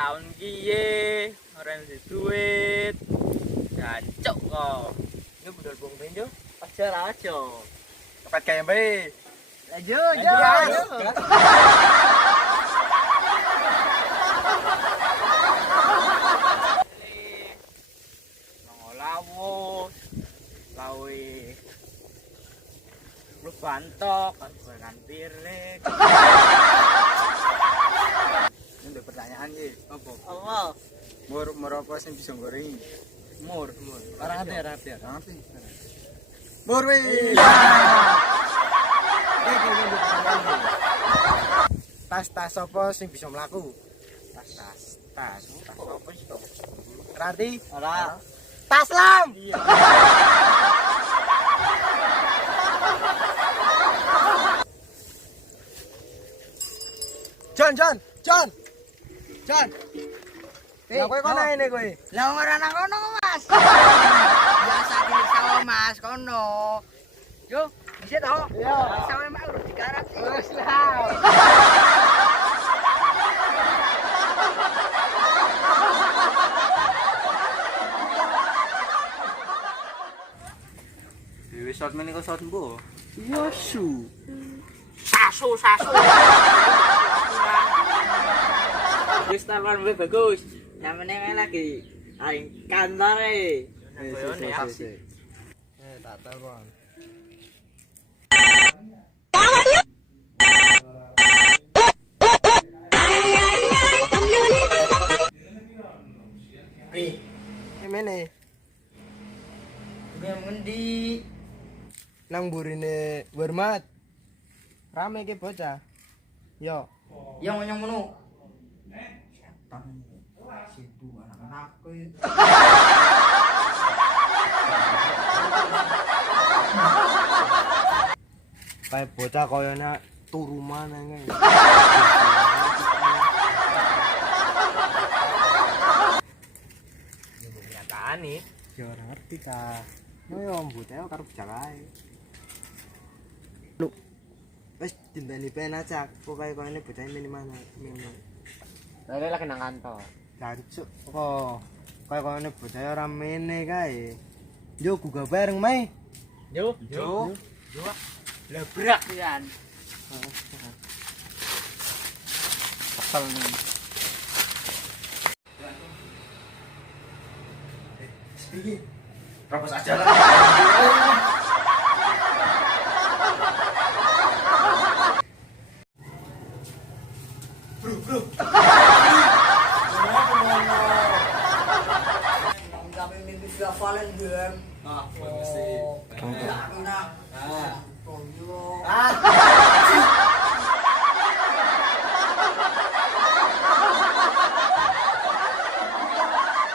tahun kiye ora duit. Jancuk kok. Yo budal bong benjo. Aja. Kepet gawe mbe. Ayo. Lawo. Lawe. Lu bantok kan pirik. Ini pertanyaan iki, apa? Apa? Mur apa sing bisa goreng? Mur. Ora ngerti. Mur wis. Tas apa sing bisa mlaku? Tas apa sih? Ranti? Ora. Tas lam. Iya. John. Lah kowe kono ngene kowe. Lah ora nang kono, Mas. Biasa di sawah, Mas, kono. Yo, bisa toh? Iya. Sawah mak urus digarap sih. Wes lah. Wis shot meneh kok shot mbo. Yosu. Sasu. Wis taman wis bagus. Namanya lagi aing kantor e. Tak takon. Mene Biar ngendi? nang burine Warmat. Rame ke bocah. Yo. Yang ngono. Situ anak-anakku. Kayak bocah koyone turu maneh ngene. Kenyataan nih. Ya ora ngerti ta. Yo mbute karo jakae. Lu wis dinteni pena cak, pokoke koyone bocah minimal. Lha lagi nang kantor. Jancuk kok. Koyone bocah ora mene kae. Yo gugah bareng mae. Yo. Lah brak Pian. kesel nih. Iki propos aja lah. Bro. Kami mimpi sudah valen game. Ah, mesti. Enak. Ah.